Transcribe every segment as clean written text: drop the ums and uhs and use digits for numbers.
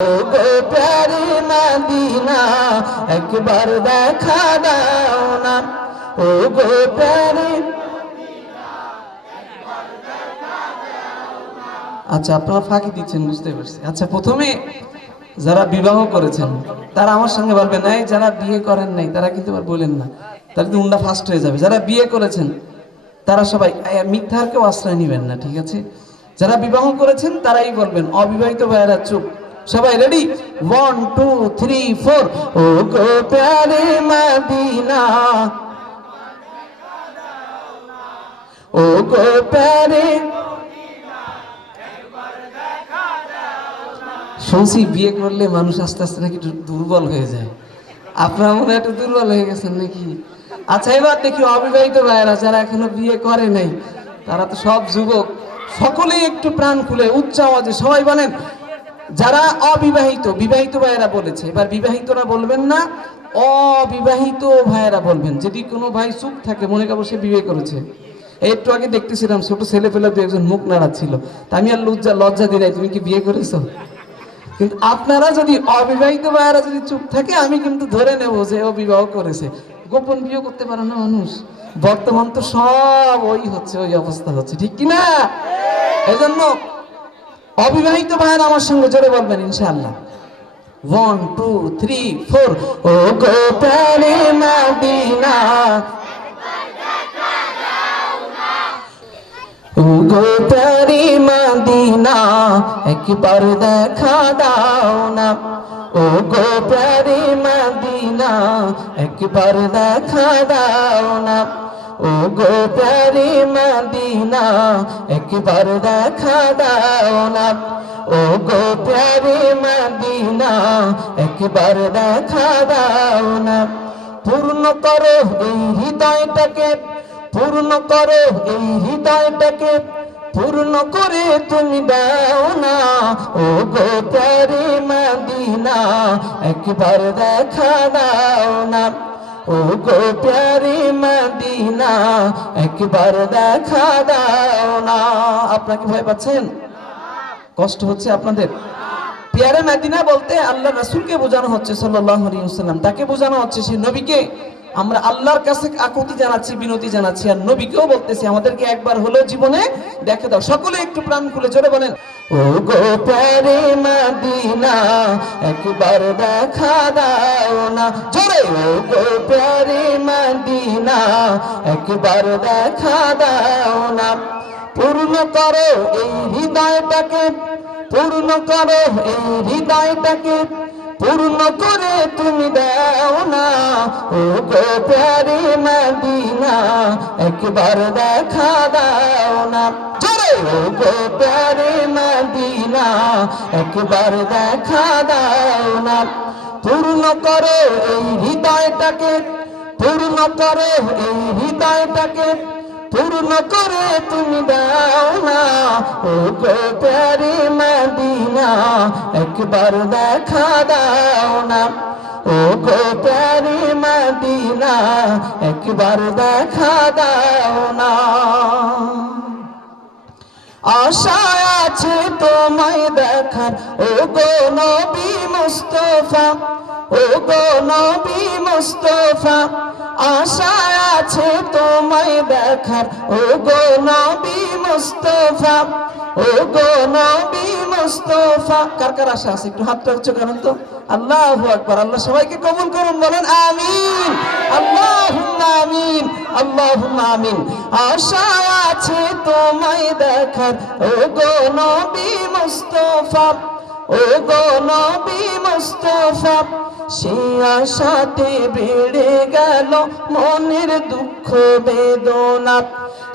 গো প্যারি Medina একবার দেখা দাও না, ও গো প্যারি। আচ্ছা, আপনারা ফাঁকি দিচ্ছেন, বুঝতে পারছি। আচ্ছা, প্রথমে যারা বিবাহ করেছেন তারা আমার সঙ্গে বলবেন, এই যারা বিয়ে করেন নাই তারা কিন্তু আর বলেন না, তারা কিন্তু উন্ডা ফাস্ট হয়ে যাবে। যারা বিয়ে করেছেন তারা সবাই মিথ্যার কেউ আশ্রয় নেবেন না, ঠিক আছে? যারা বিবাহ করেছেন তারাই বলবেন, অবিবাহিত ভাইয়েরা চুপ। সবাই রেডি? 1 2 3 4। ও গো প্যারে মদিনা, ও গো প্যারে। শুনছি বিয়ে করলে মানুষ আস্তে আস্তে নাকি দুর্বল হয়ে যায়। আপনারা মনে হয় একটু দুর্বল হয়ে গেছেন নাকি? আচ্ছা, এবার দেখি অবিবাহিত ভাইয়েরা যারা এখনো বিয়ে করে নাই, তারা তো সব যুবক, সকলেই একটু প্রাণ খুলে উচ্চ আওয়াজে সবাই বলেন। যারা অবিবাহিত, বিবাহিত ভাইয়েরা বলেছে, এবার বিবাহিতরা বলবেন না, অবিবাহিত ভাইয়েরা বলবেন। যদি কোনো ভাই চুপ থাকে, মনে করবো সে বিয়ে করেছে। একটু আগে দেখতেছিলাম ছোট ছেলে পেলে দু একজন মুখ নাড়াচ্ছিল, তা আমি আর লজ্জা দিই নাই, তুমি কি বিয়ে করেছো? কিন্তু আপনারা যদি অবিবাহিত ভাইয়েরা যদি চুপ থাকে, আমি কিন্তু ধরে নেব যে ও বিবাহ করেছে। গোপন বিয়ে করতে পারে না মানুষ, বর্তমান তো সব ওই হচ্ছে, ওই অবস্থা হচ্ছে, ঠিক কিনা? এজন্য অবিবাহিত ভাইয়েরা আমার সঙ্গে জোরে বলবেন ইনশাআল্লাহ। 1 2 3 4। ও গো প্যারে মদিনা, ও গো প্যারে মদিনা একবার দেখা দাও না, ও গো প্যারে মদিনা একবার দেখা দাও না, ও গো প্যারে মদিনা একবার দেখা দাও না, ও গো প্যারে মদিনা একবার দেখা দাও না। পূর্ণ করো এই হৃদয়টাকে, পূর্ণ করো এই হৃদয়টাকে, পূর্ণ করে তুমি দাও না, ও গো প্যারে মদিনা একবার দেখা দাও না, ও গো প্যারে মদিনা একবার দেখা দাও না। আপনাকে ভয় পাচ্ছেন? কষ্ট হচ্ছে আপনাদের? প্যারে মদিনা বলতে আল্লাহ রাসূলকে বোঝানো হচ্ছে সাল্লাল্লাহু আলাইহি ওয়াসাল্লাম, তাকে বোঝানো হচ্ছে, সেই নবীকে আমরা আল্লাহর কাছে আকুতি জানাচ্ছি, বিনতি জানাচ্ছি, আর নবীকেও বলতেছি আমাদেরকে একবার হলেও জীবনে দেখে দাও। সকলে একটু প্রাণ খুলে জোরে বলেন, ও গো প্যারে মদিনা একবার দেখা দাও না, জোরে, ও গো প্যারে মদিনা একবার দেখা দাও না। পূর্ণ করো এই হৃদয়টাকে, পূর্ণ করো এই হৃদয়টাকে, পূর্ণ করে তুমি দাও না, ও গো প্যারে মদিনা একবার দেখা দাও না, জোরে, ও গো প্যারে মদিনা একবার দেখা দাও না। পূর্ণ করো এই হৃদয়টাকে, পূর্ণ করো এই হৃদয়টাকে, পূর্ণ করে তুমি দাও না, ও গো প্যারে মদিনা একবার দেখা দাও না, ও গো প্যারে মদিনা একবার দেখা দাও না। আশায় আছে তোমায় দেখার, ও গো নবী মুস্তাফা, ও গো নবী মুস্তাফা, আশায় আছে তোমায় দেখার, ও গো নবী মুস্তাফা, ও গো নবী মুস্তাফা। কার কার আশা আছে একটু হাতটা উঁচু করেন তো। আল্লাহু আকবার। আল্লাহ সবাইকে কবুল করুন, বলেন আমিন, আল্লাহুম্মা আমিন, আল্লাহুম্মা আমিন। আশা আছে তোমায় দেখার, ও গো নবী মুস্তাফা, ও গো নবী মুস্তাফা, সে আশাতে বেড়ে গেল মনের দুঃখ বেদনা,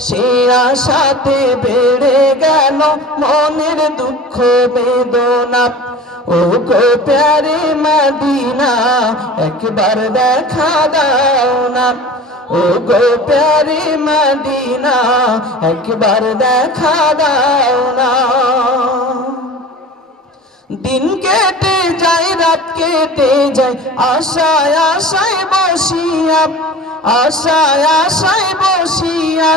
সে আশাতে বেড়ে গেল মনের দুঃখ বেদনা, ও গো প্যারে মদিনা একবার দেখা দাও না, ও গো প্যারে মদিনা একবার দেখা দাও না। দিন কেটে যায়, রাত কেটে যায়, আশায় আশায় বসিয়া, আশায় আশায় বসিয়া,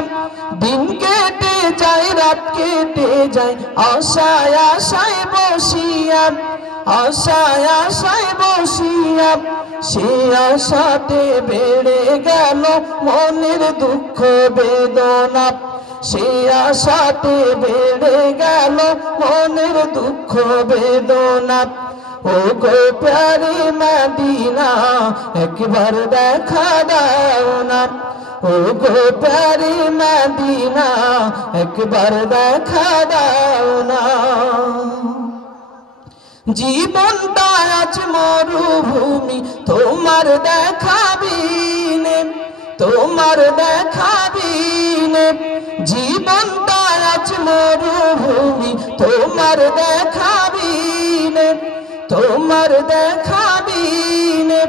দিন কেটে যায়, রাত কেটে যায়, আশায় আশায় বসিয়া, আশায় আশায় বসিয়া সে আশাতে বেড়ে গেল মনের দুঃখ বেদনা সে আশাতে বেড়ে গেল মনের দুঃখ বেদনা ও গো প্যারি মদিনা একবার দেখা দাও না ও গো প্যারি মদিনা একবার দেখা দাও না জীবনটা আজ মরুভূমি তোমার দেখাবিনে তোমার দেখাবিনে জীবনটা আজ মরুভূমি তোমার দেখাবিনে তোমার দেখাবিনে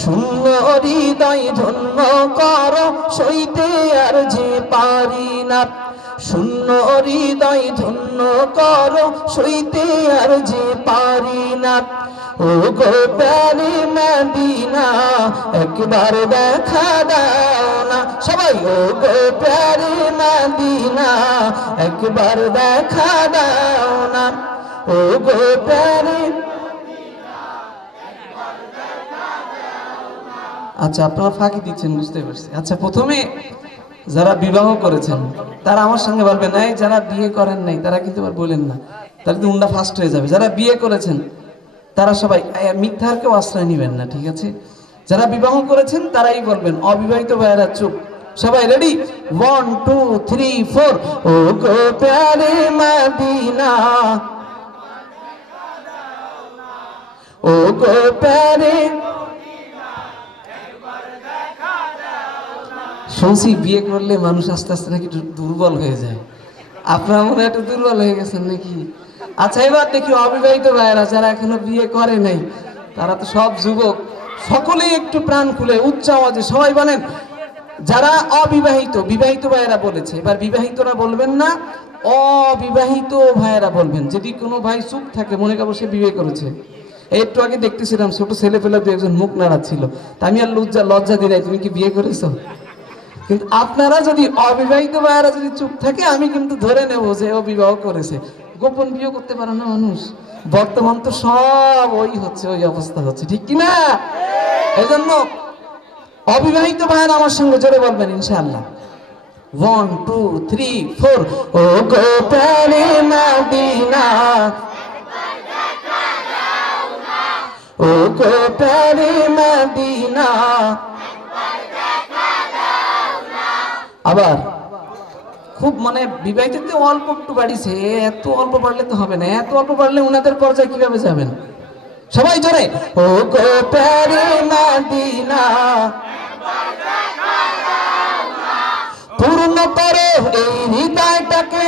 শূন্য হৃদয় ধন্য করো সইতে আর যে পারি না শূন্য হৃদয় ধন্য করো সইতে আর যে পারি না ও গো প্যারি মদিনা একবার দেখা দাও না সবাই ও গো প্যারি মদিনা একবার দেখা দাও না ও গো প্যারি আচ্ছা আপনারা ফাঁকি দিচ্ছেন বুঝতে পারছি আচ্ছা প্রথমে যারা বিবাহ করেছেন তারা আমার সঙ্গে বলবেন না যারা বিয়ে করেন নাই তারা কিন্তু আর বলেন না তাহলে তো উন্ডা ফাস্ট হয়ে যাবে যারা বিয়ে করেছেন তারা সবাই মিথ্যার কেউ আশ্রয় নেবেন না ঠিক আছে যারা বিবাহ করেছেন তারাই বলবেন অবিবাহিত ভাইয়েরা চুপ সবাই রেডি 1 2 3 4 ও গো প্যারি মদিনা ও গো প্যারি শুনছি বিয়ে করলে মানুষ আস্তে আস্তে নাকি দুর্বল হয়ে যায় আপনারা মনে হয় একটু দুর্বল হয়ে গেছেন নাকি আচ্ছা এবার দেখি অবিবাহিত ভাইয়েরা যারা এখনো বিয়ে করে নাই তারা তো সব যুবক সকলেই একটু প্রাণ খুলে উচ্চ আওয়াজে সবাই বলেন যারা অবিবাহিত বিবাহিত ভাইয়েরা বলেছে এবার বিবাহিতরা বলবেন না অবিবাহিত ভাইয়েরা বলবেন যদি কোনো ভাই চুপ থাকে মনে করবো সে বিয়ে করেছে একটু আগে দেখতেছিলাম ছোট ছেলে পেলে দু একজন মুখ নাড়াচ্ছিল তা আমি আর লজ্জা দিই নাই তুমি কি বিয়ে করেছো কিন্তু আপনারা যদি অবিবাহিত ভাইয়েরা যদি চুপ থাকে আমি কিন্তু ধরে নেব যে ও বিবাহ করেছে গোপন বিয়ে করতে পারে না মানুষ বর্তমান তো সব ওই হচ্ছে ওই অবস্থা হচ্ছে ঠিক কিনা এজন্য অবিবাহিত ভাইয়েরা আমার সঙ্গে জোরে বলবেন ইনশাআল্লাহ 1 2 3 4 ও গো প্যারি মদিনা ও গো প্যারি মদিনা আবার খুব মানে বিবাহিততে অল্প একটু বাড়িছে এত অল্প বাড়লে তো হবে না এত অল্প বাড়লে উনাদের পর্যায়ে কিভাবে যাবেন সবাই জোরে ও গো প্যারি মদিনা পূর্ণ করো এই হৃদয়টাকে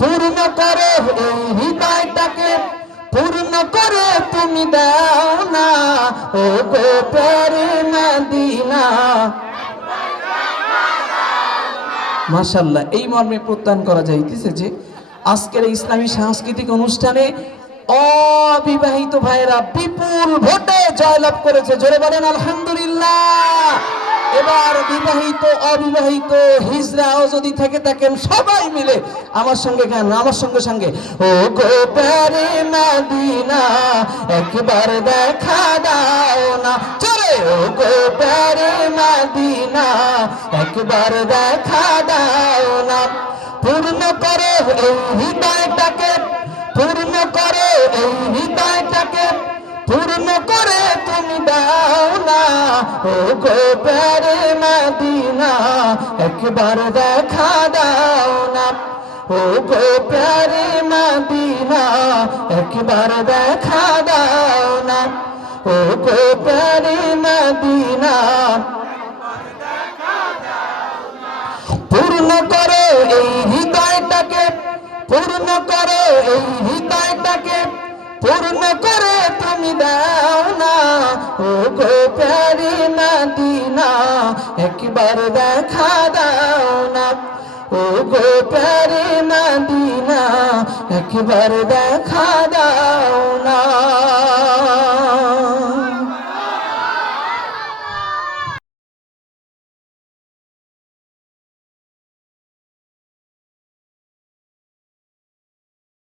পূর্ণ করো এই হৃদয়টাকে পূর্ণ করে তুমি দাও না ও গো প্যারি মদিনা মাশাআল্লাহ এই মর্মে প্রত্যয়ন করা যাইতেছে যে আজকের ইসলামী সাংস্কৃতিক অনুষ্ঠানে অবিবাহিত ভাইয়েরা বিপুল ভোটে জয়লাভ করেছে জোরে বলেন আলহামদুলিল্লাহ এবার বিবাহিত অবিবাহিত হিজড়াও যদি থেকে থাকেন সবাই মিলে আমার সঙ্গে গান আমার সঙ্গে ও গো প্যারি মদিনা একবার দেখা দাও না চলে ও গো প্যারি মদিনা একবার দেখা দাও না পূর্ণ করো এই হৃদয়টাকে পূর্ণ করো এই হৃদয়টাকে পূর্ণ করে তুমি দাও না ও গো প্যারি মদিনা একবার দেখা দাও না ও গো প্যারি মদিনা একবার দেখা দাও না ও গো প্যারি মদিনা পূর্ণ করো এই হৃদয়টাকে পূর্ণ করো এই হৃদয়টাকে পূর্ণ করে তুমি দাও না ও গো প্যারি মদিনা একবার দেখা দাও না ও গো প্যারি মদিনা একবার দেখা দাও না